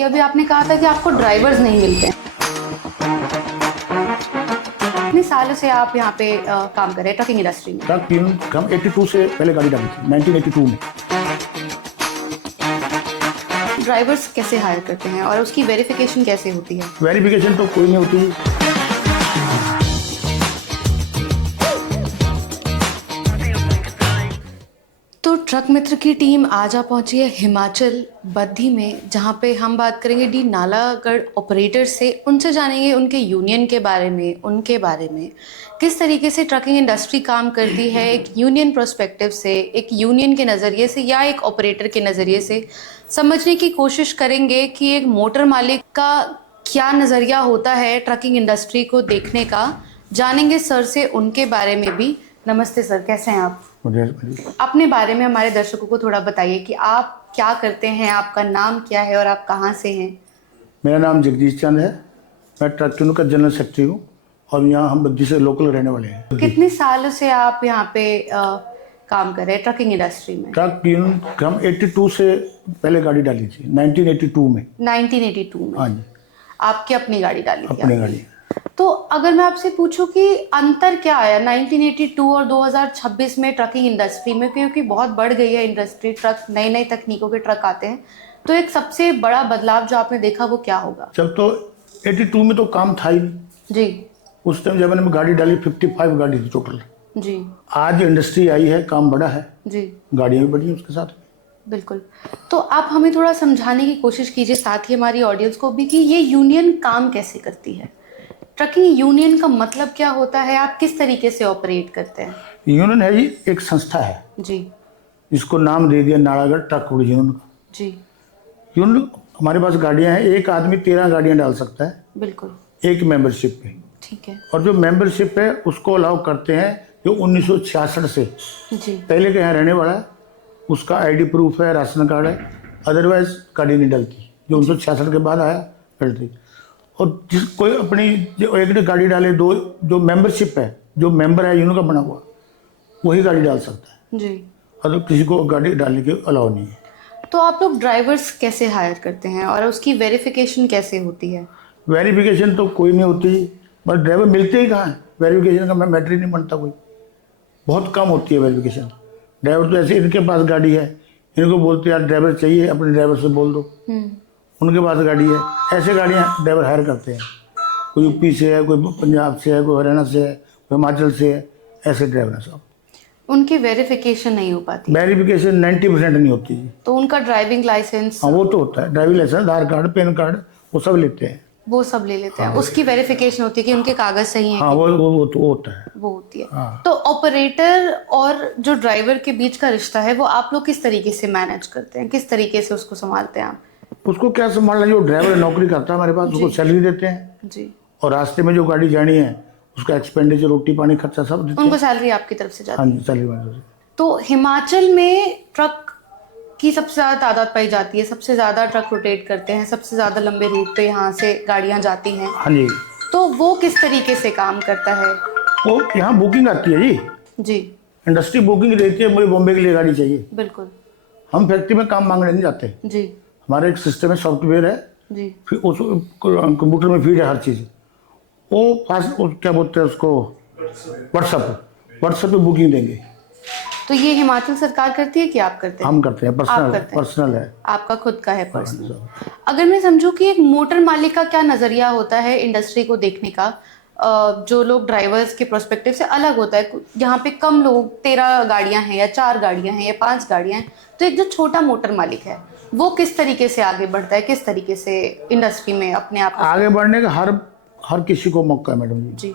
चाहूंगी, अभी आपने कहा था कि आपको ड्राइवर्स नहीं मिलते हैं। कितने सालों से आप यहाँ पे काम कर रहे हैं ट्रकिंग इंडस्ट्री में? ट्रक यूनियन हम 82 से पहले गाड़ी डाली थी, 1982 में। ड्राइवर्स कैसे हायर करते हैं और उसकी वेरिफिकेशन कैसे होती है? वेरिफिकेशन तो कोई नहीं होती। तो ट्रक मित्र की टीम आज आ पहुंची है हिमाचल बद्दी में, जहां पे हम बात करेंगे डी नालागढ़ ऑपरेटर से। उनसे जानेंगे उनके यूनियन के बारे में, उनके बारे में किस तरीके से ट्रकिंग इंडस्ट्री काम करती है, एक यूनियन प्रोस्पेक्टिव से, एक यूनियन के नज़रिए से या एक ऑपरेटर के नज़रिए से समझने की कोशिश करेंगे कि एक मोटर मालिक का क्या नज़रिया होता है ट्रकिंग इंडस्ट्री को देखने का। जानेंगे सर से उनके बारे में भी। नमस्ते सर, कैसे हैं आप? अपने बारे में हमारे दर्शकों को थोड़ा बताइए कि आप क्या करते हैं, आपका नाम क्या है और आप कहाँ से हैं? मेरा नाम जगदीश चंद है, मैं ट्रक यूनियन का जनरल सेक्रेटरी हूँ और यहाँ हम बद्दी से लोकल रहने वाले हैं। कितने सालों से आप यहाँ पे काम कर रहे हैं ट्रकिंग इंडस्ट्री में? ट्रक यूनियन हम 82 से पहले गाड़ी डाली थी, 1982 में। 1982 में? हाँ जी, आपकी अपनी गाड़ी डाली थी? अपनी गाड़ी। तो अगर मैं आपसे पूछूं कि अंतर क्या आया 1982 और 2026 में ट्रकिंग इंडस्ट्री में, क्योंकि बहुत बढ़ गई है इंडस्ट्री, ट्रक नई नई तकनीकों के ट्रक आते हैं, तो एक सबसे बड़ा बदलाव जो आपने देखा वो क्या होगा? जब तो 82 में तो काम था ही नहीं जी उस टाइम, जब मैंने गाड़ी डाली 55 गाड़ी थी टोटल। जी। आज इंडस्ट्री आई है, काम बढ़ा है जी, गाड़ियाँ भी बढ़ी हैं उसके साथ। बिल्कुल। तो आप हमें थोड़ा समझाने की कोशिश कीजिए, साथ ही हमारी ऑडियंस को भी, कि ये यूनियन काम कैसे करती है, ट्रकिंग यूनियन का मतलब क्या होता है, आप किस तरीके से ऑपरेट करते हैं? यूनियन है जी, एक संस्था है जी जिसको नाम दे दिया नालागढ़ ट्रक यूनियन का। जी। यूनियन हमारे पास गाड़ियाँ हैं, एक आदमी 13 गाड़ियाँ डाल सकता है बिल्कुल। एक मेंबरशिप पे। ठीक है। और जो मेंबरशिप है उसको अलाउ करते हैं जो 1966 से जी पहले के यहाँ रहने वाला है, उसका आईडी प्रूफ है, राशन कार्ड है, अदरवाइज गाड़ी नहीं डलती। जो 1966 के बाद आया डलती। और जिस कोई अपनी जो एक ने गाड़ी डाले, दो जो मेंबरशिप है, जो मेंबर है यूनियन का बना हुआ, वही गाड़ी डाल सकता है। जी। और तो किसी को गाड़ी डालने की अलाउ नहीं है। तो आप लोग ड्राइवर्स कैसे हायर करते हैं और उसकी वेरिफिकेशन कैसे होती है? वेरिफिकेशन तो कोई नहीं होती, बस ड्राइवर मिलते ही कहाँ है, वेरिफिकेशन का मैटर ही नहीं बनता कोई, बहुत कम होती है वेरिफिकेशन। ड्राइवर तो ऐसे इनके पास गाड़ी है, इनको बोलते यार ड्राइवर चाहिए, अपने ड्राइवर से बोल दो, उनके पास गाड़ी है। ऐसे गाड़ियाँ ड्राइवर हायर करते हैं, कोई यूपी से है, कोई पंजाब से है, कोई हरियाणा से है, कोई हिमाचल से है, ऐसे ड्राइवर हैं सब। उनकी वेरिफिकेशन नहीं हो पाती? वेरिफिकेशन 90% नहीं होती जी। तो उनका ड्राइविंग लाइसेंस? हाँ वो तो होता है, ड्राइविंग लाइसेंस, आधार कार्ड, पैन कार्ड, वो सब लेते हैं। वो सब ले लेते हैं, उसकी वेरिफिकेशन होती है कि उनके कागज सही हैं? हाँ वो तो होता है, वो होती है। हाँ। तो ऑपरेटर और जो ड्राइवर के बीच का रिश्ता है वो आप लोग किस तरीके से मैनेज करते हैं, किस तरीके से उसको संभालते हैं आप? उसको क्या संभालना, जो ड्राइवर नौकरी करता है हमारे पास उसको सैलरी देते हैं जी। और रास्ते में जो गाड़ी जानी है उसका एक्सपेंडिचर, रोटी पानी खर्चा सब देते हैं। उनको सैलरी आपकी तरफ से जाती हाँ है? जी, सैलरी वाले। तो हिमाचल में ट्रक की सबसे ज़्यादा तादाद पाई जाती है, सबसे ज़्यादा ट्रक रोटेट करते हैं, सबसे ज़्यादा लंबे रूट पे यहाँ से गाड़ियाँ जाती हैं। हाँ जी। तो वो किस तरीके से काम करता है? वो यहाँ बुकिंग आती है जी, जी इंडस्ट्री बुकिंग रहती है, मुझे बॉम्बे के लिए गाड़ी चाहिए। बिल्कुल। हम फैक्ट्री में काम मांगने नहीं जाते, जी हमारा एक सिस्टम है, सॉफ्टवेयर है, जी। फिर उस कंप्यूटर में फीड है हर चीज़। वो पास क्या बोलते हैं उसको, व्हाट्सएप पे बुकिंग देंगे। तो ये हिमाचल सरकार करती है कि आप करते हैं? हम करते हैं, पर्सनल है, आपका खुद का है पर्सनल। अगर मैं समझूं कि एक मोटर मालिक का क्या नज़रिया होता है इंडस्ट्री को देखने का, जो लोग ड्राइवर्स के प्रोस्पेक्टिव से अलग होता है, यहाँ पे कम लोग, 13 गाड़ियाँ हैं या 4 गाड़ियाँ हैं या 5 गाड़ियाँ हैं, तो एक जो छोटा मोटर मालिक है वो किस तरीके से आगे बढ़ता है, किस तरीके से इंडस्ट्री में अपने आप आगे बढ़ने का हर किसी को मौका है मैडम जी।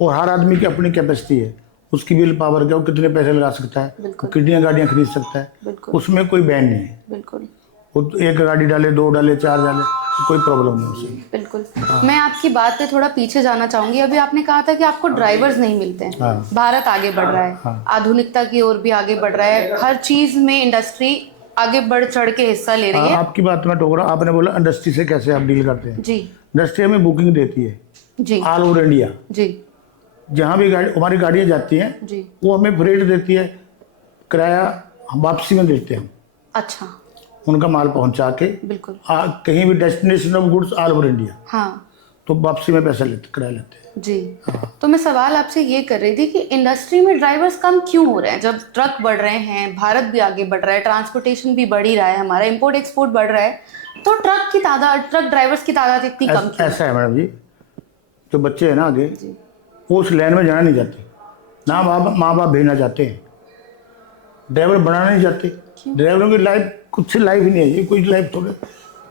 और हर आदमी की अपनी कैपेसिटी है, उसकी विल पावर क्या, वो कितने पैसे लगा सकता है, वो कितनी गाड़ियाँ खरीद सकता है, उसमें कोई बैन नहीं है। बिल्कुल। वो एक गाड़ी डाले, 2 डाले, 4 डाले, कोई प्रॉब्लम नहीं उसमें। बिल्कुल। मैं आपकी बात पे थोड़ा पीछे जाना चाहूंगी। अभी आपने कहा था कि आपको ड्राइवर्स नहीं मिलते हैं। हाँ। भारत आगे बढ़ रहा है, आधुनिकता की ओर भी आगे बढ़ रहा है, हर चीज में इंडस्ट्री आगे बढ़ चढ़ के हिस्सा ले रही है। आपकी बात मैं टोक रहा हूँ, आपने बोला इंडस्ट्री से कैसे आप डील करते हैं। जी इंडस्ट्री हमें बुकिंग देती है जी। ऑल ओवर इंडिया, जी। जहाँ भी गाड़ी हमारी गाड़ियाँ जाती हैं जी। वो हमें फ्रेट देती है, किराया हम वापसी में देते हैं। अच्छा। उनका माल पहुंचा के बिल्कुल। कहीं भी destination of goods all over India, हाँ तो वापसी में पैसा लेते, किराया लेते हैं। जी। तो मैं सवाल आपसे ये कर रही थी कि इंडस्ट्री में ड्राइवर्स कम क्यों हो रहे हैं? जब ट्रक बढ़ रहे हैं, भारत भी आगे बढ़ रहा है, ट्रांसपोर्टेशन भी बढ़ ही रहा है, हमारा इंपोर्ट एक्सपोर्ट बढ़ रहा है, तो ट्रक ड्राइवर्स की तादाद इतनी कम क्यों? ऐसा है मैडम जी, जो बच्चे हैं ना आगे, जी। वो उस लाइन में जाना नहीं चाहते, ना माँ बाप भेजना चाहते हैं, ड्राइवर बनाना नहीं चाहते। ड्राइवरों की लाइफ कुछ लाइफ ही नहीं है, ये कोई लाइफ थोड़े।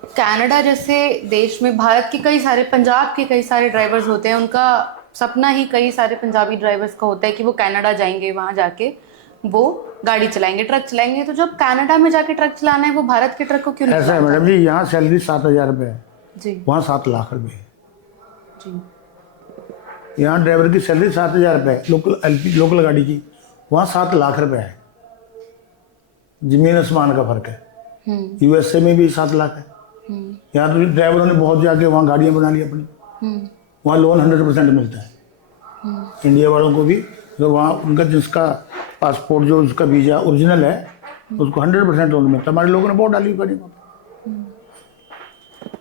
कनाडा जैसे देश में भारत के कई सारे, पंजाब के कई सारे ड्राइवर्स होते हैं, उनका सपना ही कई सारे पंजाबी ड्राइवर्स का होता है कि वो कनाडा जाएंगे, वहाँ जाके वो गाड़ी चलाएंगे, ट्रक चलाएंगे। तो जब कनाडा में जाके ट्रक चलाना है, वो भारत के ट्रक को क्यों नहीं ऐसा है मैडम जी, यहाँ सैलरी 7,000 रुपये है, जी वहाँ 7 लाख रुपये है। जी। यहाँ ड्राइवर की सैलरी 7,000 रुपये है, लोकल गाड़ी की, वहाँ 7 लाख रुपये है। जमीन आसमान का फर्क है। यूएसए में भी 7 लाख है। यहाँ तो ड्राइवरों ने बहुत जाके वहाँ गाड़ियाँ बना ली अपनी, वहाँ लोन 100% मिलता है। इंडिया वालों को भी जो वहाँ उनका जिसका पासपोर्ट जो उसका वीज़ा ओरिजिनल है, उसको 100% लोन मिलता है। हमारे लोगों ने बहुत डाली गाड़ी।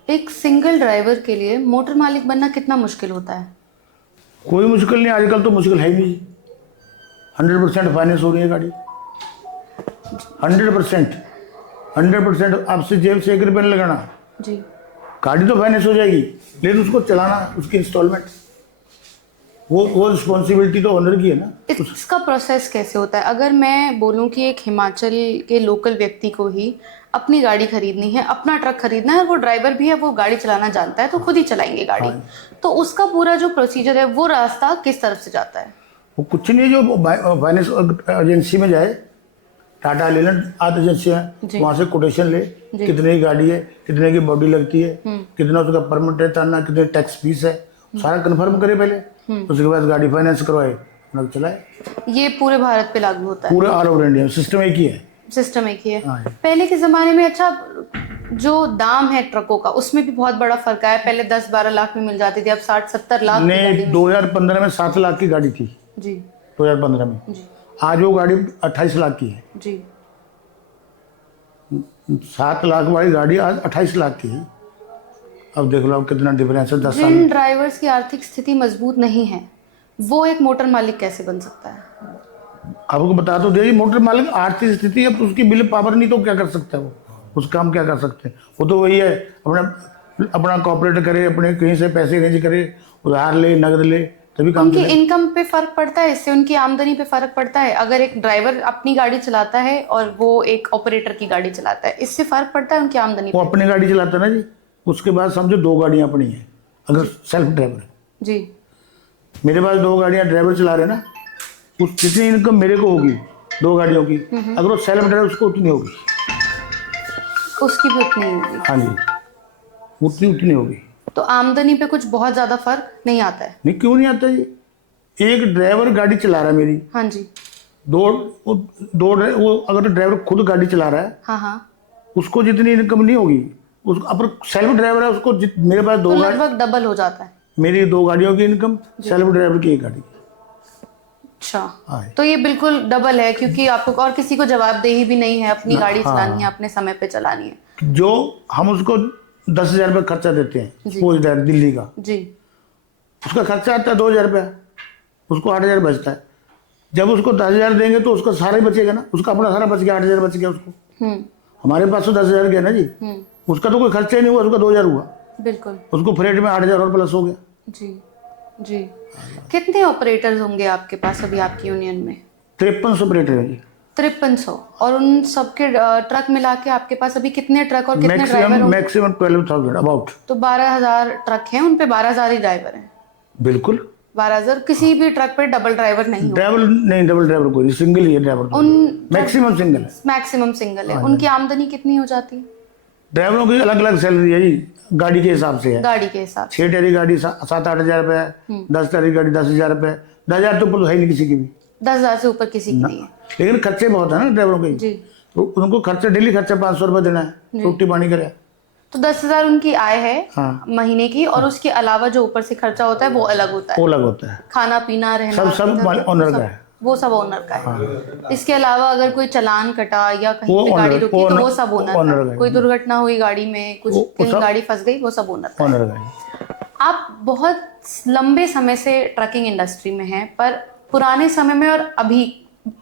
एक सिंगल ड्राइवर के लिए मोटर मालिक बनना कितना मुश्किल होता है? कोई मुश्किल नहीं, आजकल तो मुश्किल है ही नहीं। 100% फाइनेंस हो रही है गाड़ी, 100% आपसे जेब से 1 रुपये नहीं लगाना, जी। गाड़ी तो फाइनेंस हो जाएगी, लेकिन उसको चलाना, उसकी इंस्टॉलमेंट, वो रिस्पॉन्सिबिलिटी तो ओनर की है ना। इसका प्रोसेस कैसे होता है? अगर मैं बोलूं कि एक हिमाचल के लोकल व्यक्ति को ही अपनी गाड़ी खरीदनी है, अपना ट्रक खरीदना है, और वो ड्राइवर भी है, वो गाड़ी चलाना जानता है, तो खुद ही चलाएंगे गाड़ी, तो उसका पूरा जो प्रोसीजर है, वो रास्ता किस तरफ से जाता है? वो कुछ नहीं, जो फाइनेंस एजेंसी में जाए, टाटा ले लें, आध एजेंसियाँ, वहाँ से कोटेशन ले, कितने की गाड़ी है, कितने की बॉडी लगती है, कितना उसका परमिट है ताना, कितने टैक्स फीस है, सारा कंफर्म करे पहले, उसके बाद गाड़ी फाइनेंस करवाए, मतलब चलाए। ये पूरे भारत पे लागू होता है? पूरे ऑल ओवर इंडिया सिस्टम एक ही है। सिस्टम एक ही है। पहले के ज़माने में, अच्छा, जो दाम है ट्रकों का, उसमें भी बहुत बड़ा फर्क आया। पहले 10-12 लाख में मिल जाती थी, अब 60-70 लाख की गाड़ी नहीं, 2015 में 7 लाख की गाड़ी थी जी, 2015 में। जी, आज वो गाड़ी 28 लाख की है। जी। 7 लाख वाली गाड़ी आज 28 लाख की है। अब देख लो अब कितना डिफरेंस है 10 साल जिन में। ड्राइवर्स की आर्थिक स्थिति मजबूत नहीं है, वो एक मोटर मालिक कैसे बन सकता है? आपको बता तो दे, मोटर मालिक आर्थिक स्थिति है, उसकी बिल पावर नहीं तो क्या कर सकता है वो, उस काम क्या कर सकते हैं? वो तो वही है, अपना कॉपरेट करे, अपने कहीं से पैसे अरेंज करे, उधार ले, नगद ले, तभी काम उनकी चलेगा। इनकम पे फर्क पड़ता है, इससे उनकी आमदनी पे फर्क पड़ता है। अगर एक ड्राइवर अपनी गाड़ी चलाता है और वो एक ऑपरेटर की गाड़ी चलाता है, इससे फर्क पड़ता है उनकी आमदनी वो पे? अपनी गाड़ी चलाता है ना जी, उसके बाद समझो 2 गाड़ियाँ अपनी हैं, अगर सेल्फ ड्राइवर है। जी। मेरे पास 2 गाड़ियाँ ड्राइवर चला रहे ना, उस जितनी इनकम मेरे को होगी 2 गाड़ियों की, अगर वो सेल्फ ड्राइवर उसको उतनी होगी। उसकी भी उतनी होगी? हाँ जी, उतनी होगी। तो आमदनी पे कुछ बहुत ज्यादा फर्क नहीं आता है? नहीं, क्यों नहीं आता जी? एक ड्राइवर गाड़ी चला रहा है मेरी, हाँ जी। वो अगर ड्राइवर खुद गाड़ी चला रहा है, हाँ हाँ। उसको जितनी इनकम नहीं होगी, उसको अपर सेल्फ ड्राइवर है, उसको मेरे पास 2 तो गाड़ी, लगभग डबल हो जाता है? मेरी 2 गाड़ियों की इनकम, सेल्फ ड्राइवर की 1 गाड़ी। अच्छा, हाँ। तो ये बिल्कुल डबल है, क्योंकि आपको और किसी को जवाबदेही भी नहीं है, अपनी गाड़ी हाँ। चलानी है, अपने समय पे चलानी है। जो हम उसको 10,000 रुपये खर्चा देते हैं, सपोज दैट दिल्ली का, जी। उसका खर्चा आता है 2,000 रुपया, उसको 8,000 बचता है। जब उसको 10,000 देंगे तो उसका सारा ही बचेगा ना, उसका अपना सारा बच गया, 8,000 बच गया उसको। हमारे पास तो 10,000 गया ना जी, उसका तो कोई खर्चा ही नहीं हुआ, उसका 2,000 हुआ, बिल्कुल। उसको फ्रेट में 8,000 और प्लस हो गया। जी जी। कितने ऑपरेटर्स होंगे आपके पास अभी आपकी यूनियन में? 53 ऑपरेटर है जी। 5300। और उन सबके ट्रक मिला के आपके पास अभी कितने ट्रक और कितने ड्राइवर होंगे? Maximum 12,000 about. तो 12,000 ट्रक हैं, उन पे 12,000 ही ड्राइवर हैं? बिल्कुल। 12,000। किसी भी ट्रक पे डबल ड्राइवर नहीं होगा? ड्राइवर नहीं, डबल ड्राइवर कोई, सिंगल ही है ड्राइवर। उन मैक्सिमम सिंगल है। मैक्सिमम सिंगल है। उनकी आमदनी कितनी हो जाती है? ड्राइवरों की अलग अलग सैलरी है जी, गाड़ी के हिसाब से है। गाड़ी के हिसाब से? 6 टायरी गाड़ी 7-8 हज़ार रुपये, 10 टायरी गाड़ी 10,000 रुपये, 10,000 तो ऊपर तो है ही नहीं किसी की भी। 10,000 से ऊपर किसी की नहीं है। लेकिन खर्चे बहुत है ना ड्राइवरों के, जी। तो उनको खर्चा डेली खर्चा 500 रुपये देना है, रोटी पानी करे। तो 10,000 उनकी आय है हाँ। महीने की, और उसके अलावा जो ऊपर से खर्चा होता है वो अलग होता है? वो अलग होता है, खाना पीना रहना सब ओनर का है। वो सब ओनर का है। इसके अलावा अगर कोई चालान कटा या कहीं वो पे गाड़ी owner- रुकी तो owner- वो सब ओनर owner का का है। है। कोई दुर्घटना हुई गाड़ी में, कुछ वो कहीं सब- गाड़ी फंस गई, वो सब ओनर का है। ऑनर का है। आप बहुत लंबे समय से ट्रकिंग इंडस्ट्री में हैं, पर पुराने समय में और अभी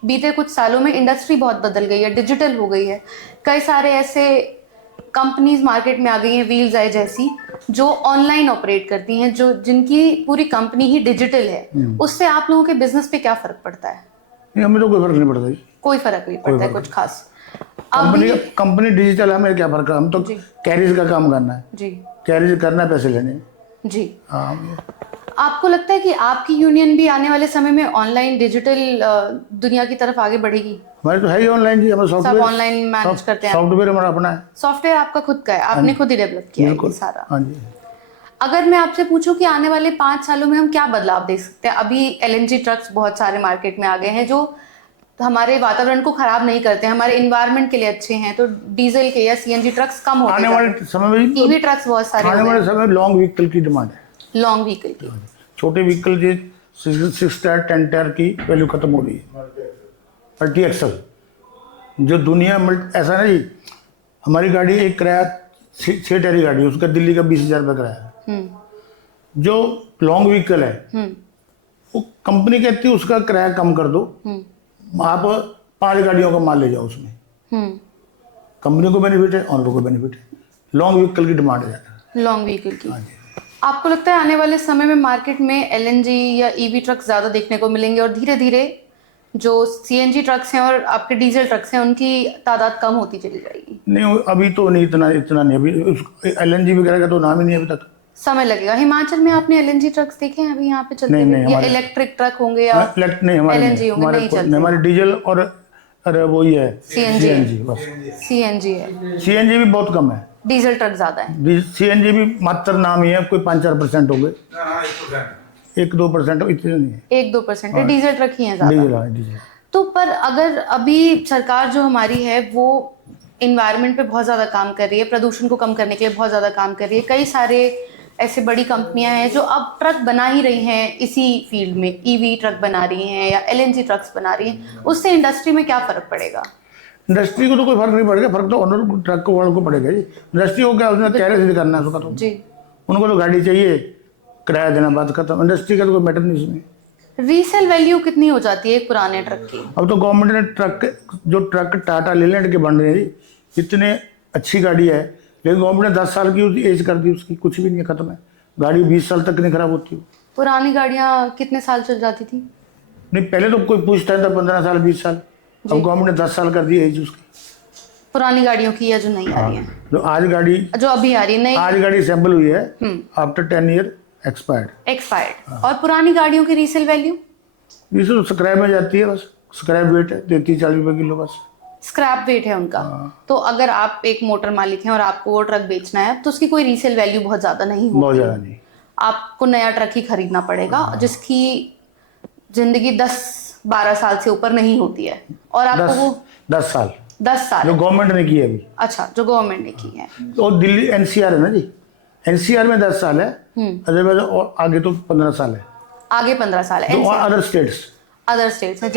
बीते कुछ सालों में इंडस्ट्री बहुत बदल गई है, डिजिटल हो गई है। कई सारे ऐसे कंपनीज मार्केट में आ गई हैं, व्हील्स आई जैसी, जो ऑनलाइन ऑपरेट करती हैं, जो जिनकी पूरी कंपनी ही डिजिटल है। उससे आप लोगों के बिजनेस पे क्या फर्क पड़ता है? नहीं, हमें तो कोई फर्क नहीं पड़ता जी। कोई फर्क नहीं पड़ता है कुछ खास। कंपनी अभी कंपनी डिजिटल है, हमें क्या फर्क है? हम तो जी। कैरिज का काम करना है, जी कैरिज करना है, पैसे लेने हैं। जी, हाँ, आपको लगता है कि आपकी यूनियन भी आने वाले समय में ऑनलाइन डिजिटल दुनिया की तरफ आगे बढ़ेगी? हमारे तो है ही ऑनलाइन जी, हमारा सब सॉफ्टवेयर ऑनलाइन मैनेज करते हैं? सॉफ्टवेयर हमारा अपना है। सॉफ्टवेयर आपका खुद का है, आपने खुद ही डेवलप किया है ये बिल्कुल। सारा? हाँ जी। अगर मैं आपसे पूछूं कि आने वाले 5 सालों में हम क्या बदलाव देख सकते हैं? अभी एलएनजी ट्रक्स बहुत सारे मार्केट में आ गए हैं, जो हमारे वातावरण को खराब नहीं करते, हमारे इन्वायरमेंट के लिए अच्छे हैं। तो डीजल के या सीएनजी ट्रक्स कम होते आने जा रहे वाले समय में हैं, ईवी ट्रक्स बहुत सारे आने वाले समय में लॉन्ग व्हीकल की डिमांड है। लॉन्ग व्हीकल की। छोटे व्हीकल के 6 टायर 10 टायर की वैल्यू खत्म हो रही है। 30 एक्सल जो दुनिया में ऐसा नहीं, हमारी गाड़ी एक किराया 6 टायर की गाड़ी है, उसका दिल्ली का 20,000 रुपये किराया है। जो लॉन्ग व्हीकल है वो कंपनी कहती है उसका किराया कम कर दो, आप 5 गाड़ियों का माल ले जाओ उसमें। कंपनी को बेनिफिट है, ऑनर को बेनिफिट है। लॉन्ग व्हीकल की डिमांड है ज़्यादा। लॉन्ग व्हीकल की। आपको लगता है आने वाले समय में मार्केट में एलएनजी या ईवी ट्रक्स ज़्यादा देखने को मिलेंगे और धीरे धीरे जो सीएनजी ट्रक्स हैं और आपके डीजल ट्रक्स हैं उनकी तादाद कम होती चली जाएगी? नहीं, अभी तो नहीं, इतना नहीं। अभी एलएनजी वगैरह का तो नाम ही नहीं अभी तक। समय लगेगा। हिमाचल में आपने एलएनजी ट्रक्स देखे हैं अभी यहाँ पे चलते नहीं, हुए? नहीं, या हमारे- इलेक्ट्रिक ट्रक होंगे या नहीं, हमारे LNG होंगे, नहीं चलते। हमारे डीजल और अरे वो ही है सीएनजी सीएनजी बस। सीएनजी है, सीएनजी भी बहुत कम है। डीजल ट्रक ज़्यादा है। सीएनजी भी मात्र नाम ही है, कोई 5-4% हो गए, 1-2% इतने नहीं है। 1-2% डीजल ट्रक ही है ज़्यादा। डीजल है, डीजल। तो पर अगर अभी सरकार जो हमारी है वो इन्वायरमेंट पे बहुत ज़्यादा काम कर रही है, प्रदूषण को कम करने के लिए बहुत ज़्यादा काम कर रही है। कई सारे ऐसे बड़ी कंपनियां हैं जो अब ट्रक बना ही रही हैं इसी फील्ड में, ईवी ट्रक बना रही हैं या एलएनजी ट्रक्स बना रही हैं। उससे इंडस्ट्री में क्या फ़र्क पड़ेगा? इंडस्ट्री को तो कोई फर्क नहीं पड़ेगा, फर्क तो ओनर ट्रक को वालों को पड़ेगा जी। इंडस्ट्री को क्या, उसने कैरेज करना है उसका तो। जी, उनको तो गाड़ी चाहिए, किराया देना, बात खत्म। इंडस्ट्री का तो कोई मैटर नहीं इसमें। रीसेल वैल्यू कितनी हो जाती है एक पुराने ट्रक की? अब तो गवर्नमेंट ने ट्रक टाटा लेलैंड के बन रहे हैं जी, इतने अच्छी गाड़ी है, लेकिन गवर्नमेंट ने 10 साल की एज कर दी उसकी, कुछ भी नहीं, खत्म है। गाड़ी 20 साल तक नहीं खराब होती। पुरानी गाड़ियाँ कितने साल चल जाती थी? नहीं, पहले तो कोई पूछता था 15 साल 20 साल, अब गवर्नमेंट ने 10 साल कर दी एज उसकी। पुरानी गाड़ियों की या जो नई आ रही है? जो आज गाड़ी जो अभी आ रही है नई आज गाड़ी असेंबल हुई है आफ्टर 10 ईयर एक्सपायर्ड। एक्सपायर्ड। और पुरानी गाड़ियों की रीसेल वैल्यू? ये तो स्क्रैप में जाती है, बस स्क्रैप वेट है 33-40 रुपये किलो बस। स्क्रैप वेट है उनका। तो अगर आप एक मोटर मालिक हैं और आपको वो ट्रक बेचना है तो उसकी कोई रीसेल वैल्यू बहुत ज़्यादा नहीं होगी। बहुत ज़्यादा नहीं। आपको नया ट्रक ही खरीदना पड़ेगा जिसकी जिंदगी 10-12 साल से ऊपर नहीं होती है। और आपको वो 10 साल 10 साल जो गवर्नमेंट ने की है अभी। अच्छा, जो गवर्नमेंट ने की है। तो दिल्ली एनसीआर है ना जी, एनसीआर में 10 साल है, अदरवाइज और आगे तो 15 साल है। आगे 15 साल है। तो अदर स्टेट्स में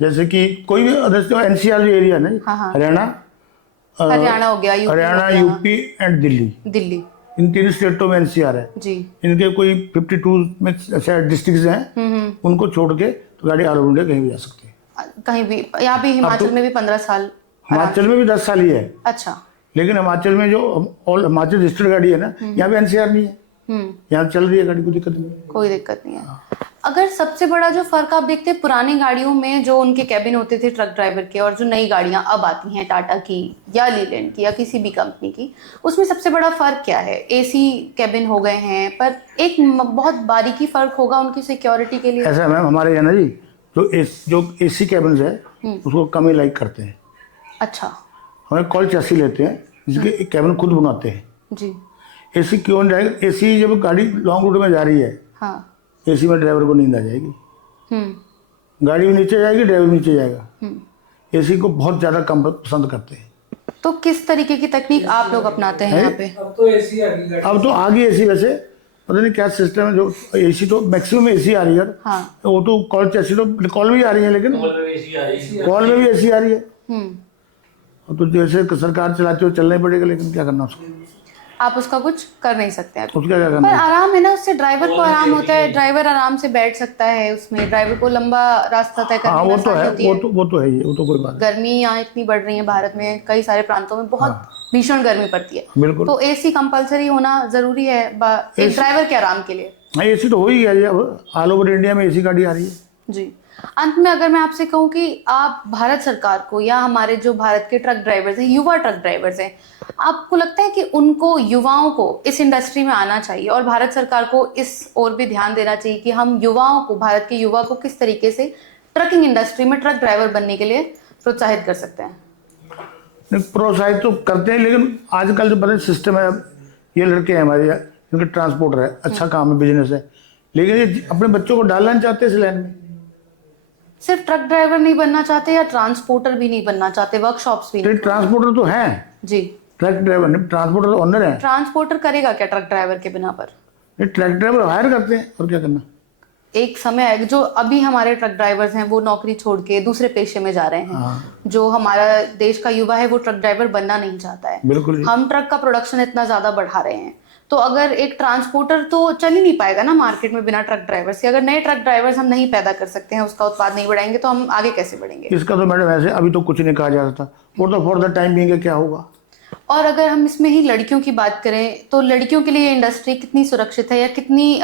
जैसे कि कोई भी अदर एनसीआर जो एरिया है ना जी, हाँ। हरियाणा हो गया, यूपी एंड दिल्ली, इन 3 स्टेटों में एनसीआर है जी। इनके कोई 52 में डिस्ट्रिक्ट हैं, उनको छोड़ के तो गाड़ी ऑल ओवर इंडिया कहीं भी जा सकती है। कहीं भी। यहाँ भी हिमाचल में भी 15 साल। हिमाचल में भी 10 साल ही है। अच्छा। लेकिन हिमाचल में जो हिमाचल रजिस्टर्ड गाड़ी है ना, यहाँ पे एनसीआर नहीं है, यहाँ चल रही है गाड़ी, कोई दिक्कत नहीं। कोई दिक्कत नहीं है। अगर सबसे बड़ा जो फर्क आप देखते हैं पुरानी गाड़ियों में जो उनके कैबिन होते थे ट्रक ड्राइवर के, और जो नई गाड़ियां अब आती हैं टाटा की या लीलैंड की या किसी भी कंपनी की, उसमें सबसे बड़ा फर्क क्या है? एसी कैबिन हो गए हैं, पर एक बहुत बारीकी फर्क होगा उनकी सिक्योरिटी के लिए। ऐसा मैम हमारे यहाँ ना जी, जो एसी कैबिन है उसको कम ही लाइक करते हैं। अच्छा। हमें कॉल चैसी लेते हैं जिसके कैबिन खुद बनाते हैं जी। एसी क्यों नहीं जाएगा? एसी जब गाड़ी लॉन्ग रूट में जा रही है, हाँ। एसी में ड्राइवर को नींद आ जाएगी, गाड़ी भी नीचे जाएगी, ड्राइवर भी नीचे जाएगा। एसी को बहुत ज़्यादा कम पसंद करते हैं। तो किस तरीके की तकनीक आप लोग अपनाते हैं यहाँ पे? अब तो एसी आ गई। अब तो आ गई एसी वैसे, पता नहीं क्या सिस्टम है, जो एसी तो मैक्सिमम एसी आ रही है, हाँ। वो तो कॉल चैसी तो कॉल भी आ रही है, लेकिन कॉल में भी एसी आ रही है। तो जैसे सरकार चलाती हो चलना ही पड़ेगा, लेकिन क्या करना उसको, आप उसका कुछ कर नहीं सकते हैं। उसका क्या पर करना है? आराम है ना, उससे ड्राइवर को आराम होता है, ड्राइवर आराम से बैठ सकता है उसमें, ड्राइवर को लंबा रास्ता तय हाँ करने में वो तो आसानी है, होती है। वो तो है ही, वो तो कोई बात गर्मी यहाँ इतनी बढ़ रही है भारत में, कई सारे प्रांतों में बहुत भीषण गर्मी पड़ती है, नहीं। बिल्कुल, तो एसी कंपलसरी होना जरूरी है एक ड्राइवर के आराम के लिए। हाँ एसी तो हो ही गया, अब ऑल ओवर इंडिया में एसी गाड़ी आ रही है। जी, अंत में अगर मैं आपसे कहूँ कि आप भारत सरकार को या हमारे जो भारत के ट्रक ड्राइवर्स हैं, युवा ट्रक ड्राइवर्स हैं, आपको लगता है कि उनको, युवाओं को इस इंडस्ट्री में आना चाहिए और भारत सरकार को इस ओर भी ध्यान देना चाहिए कि हम युवाओं को, भारत के युवा को किस तरीके से ट्रकिंग इंडस्ट्री में ट्रक ड्राइवर बनने के लिए प्रोत्साहित कर सकते हैं? नहीं, प्रोत्साहित तो करते हैं, लेकिन आजकल जो बड़े सिस्टम है, अब ये लड़के हैं हमारे, इनके ट्रांसपोर्टर है, अच्छा काम है, बिजनेस है, लेकिन ये अपने बच्चों को डालना नहीं चाहते इस लाइन में। सिर्फ ट्रक ड्राइवर नहीं बनना चाहते या ट्रांसपोर्टर भी नहीं बनना चाहते, वर्कशॉप्स भी नहीं? ट्रांसपोर्टर तो हैं, जी, ट्रक ड्राइवर नहीं, ट्रांसपोर्टर तो ओनर है। ट्रांसपोर्टर करेगा क्या ट्रक ड्राइवर के बिना पर? नहीं, ट्रक ड्राइवर हायर करते हैं, और क्या करना। एक समय है जो अभी हमारे ट्रक ड्राइवर्स हैं वो नौकरी छोड़ के दूसरे पेशे में जा रहे हैं। हाँ। जो हमारा देश का युवा है वो ट्रक ड्राइवर बनना नहीं चाहता है। बिल्कुल। हम ट्रक का प्रोडक्शन इतना ज्यादा बढ़ा रहे हैं, तो अगर एक ट्रांसपोर्टर तो चल ही नहीं पाएगा ना मार्केट में बिना ट्रक ड्राइवर्स के। अगर नए ट्रक ड्राइवर्स हम नहीं पैदा कर सकते हैं, उसका उत्पाद नहीं बढ़ाएंगे, तो हम आगे कैसे बढ़ेंगे? इसका तो मैडम ऐसे अभी तो कुछ नहीं कहा जा सकता, वो तो फॉर द टाइम बिंग क्या होगा। और अगर हम इसमें ही लड़कियों की बात करें तो लड़कियों के लिए इंडस्ट्री कितनी सुरक्षित है या कितनी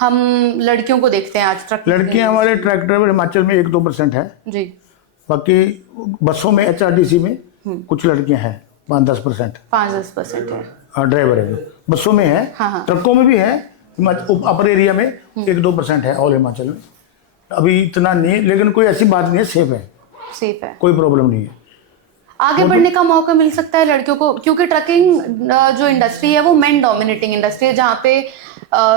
हम लड़कियों को देखते हैं आज ट्रक? लड़कियां हमारे ट्रक ड्राइवर हिमाचल में 1-2% है, जी, बाकी बसों में HRTC में कुछ लड़कियां हैं, 5-10% 5-10% है ड्राइवर है, बसों में है। हाँ। ट्रकों में भी है, अपर एरिया में 1-2% है ऑल हिमाचल में, अभी इतना नहीं है, लेकिन कोई ऐसी बात नहीं है, सेफ है, कोई प्रॉब्लम नहीं है। आगे बढ़ने का मौका मिल सकता है लड़कियों को, क्योंकि ट्रकिंग जो इंडस्ट्री है वो मेन डोमिनेटिंग इंडस्ट्री है, जहाँ पे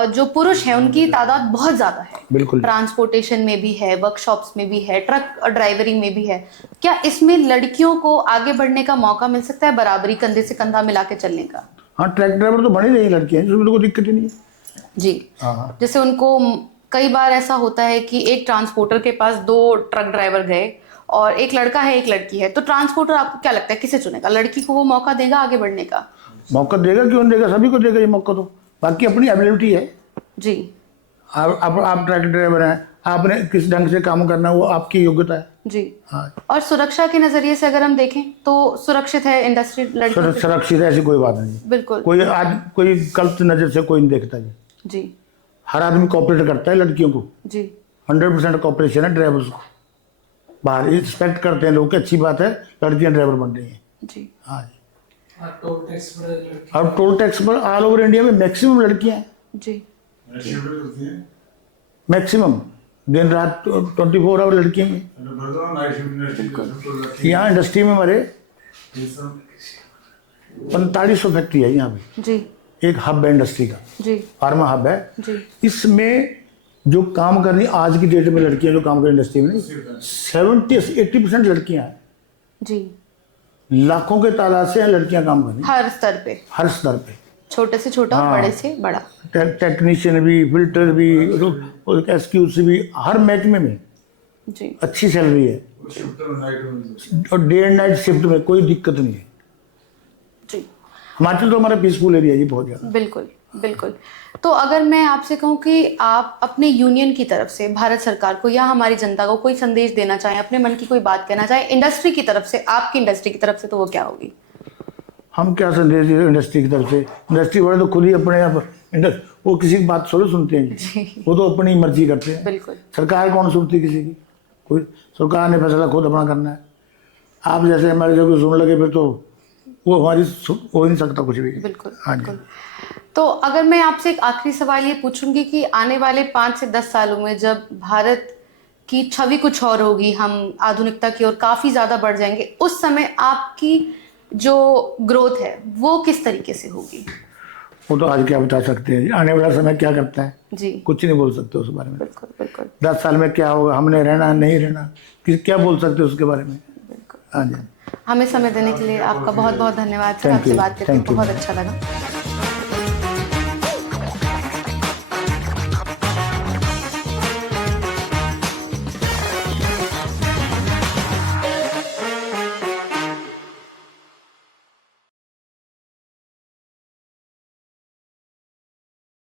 जो पुरुष हैं उनकी तादाद बहुत ज्यादा है। बिल्कुल, ट्रांसपोर्टेशन में भी है, वर्कशॉप्स में भी है, ट्रक ड्राइवरी में भी है। क्या इसमें लड़कियों को आगे बढ़ने का मौका मिल सकता है, बराबरी, कंधे से कंधा मिला के चलने का? हाँ ट्रक ड्राइवर तो बनी रही लड़कियां, जिसमें तो कोई दिक्कत ही नहीं है। जी, हाँ। जैसे उनको कई बार ऐसा होता है कि एक ट्रांसपोर्टर के पास 2 ट्रक ड्राइवर गए और एक लड़का है एक लड़की है, तो ट्रांसपोर्टर आपको क्या लगता है किसे चुनेगा? लड़की को वो मौका देगा आगे बढ़ने का? मौका देगा, क्यों नहीं देगा, सभी को देगा ये मौका, तो बाकी अपनी एबिलिटी है। जी, आप ट्रक ड्राइवर हैं, आपने किस ढंग से काम करना है वो आपकी योग्यता है। जी। हाँ, और सुरक्षा के नजरिए से अगर हम देखें तो सुरक्षित है इंडस्ट्री लड़कियों के? सुरक्षित है, ऐसी कोई बात नहीं। बिल्कुल। कोई आज कोई गलत नजर से कोई नहीं देखता जी। जी, हर आदमी कोऑपरेट करता है लड़कियों को, जी, 100% कोऑपरेशन है ड्राइवर्स को, बाहर रिस्पेक्ट करते हैं लोग, की अच्छी बात है, लड़कियां ड्राइवर बन रही हैं। जी। हाँ जी। अब टोल टैक्स पर ऑल ओवर इंडिया में मैक्सिमम लड़कियां हैं, जी, मैक्सिमम दिन रात 24 आवर लड़कियां हैं। यहाँ इंडस्ट्री में हमारे 4500 फैक्ट्री है यहाँ पे, जी, एक हब है इंडस्ट्री का, जी, फार्मा हब है। जी, इसमें जो काम कर रही आज की डेट में लड़कियां जो काम कर रही इंडस्ट्री में 70-80% लड़कियां हैं। जी, लाखों के तादाद से लड़कियां काम कर रही हैं, हर स्तर पे, हर स्तर पे, छोटे से छोटा, हाँ। बड़े से बड़ा। टेक्नीशियन भी, फिल्टर भी, SQC भी, हर महकमे में जी, अच्छी सैलरी है, और डे एंड नाइट शिफ्ट में कोई दिक्कत नहीं है। जी, हिमाचल तो हमारा पीसफुल एरिया है जी, बहुत ज़्यादा। बिल्कुल, बिल्कुल। तो अगर मैं आपसे कहूँ कि आप अपने यूनियन की तरफ से भारत सरकार को या हमारी जनता को कोई संदेश देना चाहें, अपने मन की कोई बात कहना चाहें इंडस्ट्री की तरफ से, आपकी इंडस्ट्री की तरफ से, तो वो क्या होगी? हम क्या संदेश दें इंडस्ट्री की तरफ से? इंडस्ट्री वाले तो खुद ही अपने आप वो किसी की बात थोड़ी सुनते हैं जी, वो तो अपनी मर्जी करते हैं। बिल्कुल। सरकार कौन सुनती किसी की? कोई, सरकार ने फैसला खुद अपना करना है। आप जैसे हमारे जब सुन लगे फिर तो वो हमारी हो ही नहीं सकता कुछ भी। बिल्कुल, हाँ जी। बिल्कुल। तो अगर मैं आपसे एक आखिरी सवाल ये पूछूंगी कि आने वाले 5 से 10 सालों में जब भारत की छवि कुछ और होगी, हम आधुनिकता की ओर काफी ज्यादा बढ़ जाएंगे, उस समय आपकी जो ग्रोथ है वो किस तरीके से होगी? वो तो आज क्या बता सकते हैं, आने वाला समय क्या करता है जी, कुछ नहीं बोल सकते उस बारे में। बिल्कुल, बिल्कुल, 10 साल में क्या होगा, हमने रहना नहीं रहना, क्या बोल सकते हैं उसके बारे में। बिल्कुल। हाँ जी। हमें समय देने के लिए आपका बहुत बहुत धन्यवाद सर। Thank आपसे you, बात करके thank you. बहुत अच्छा लगा।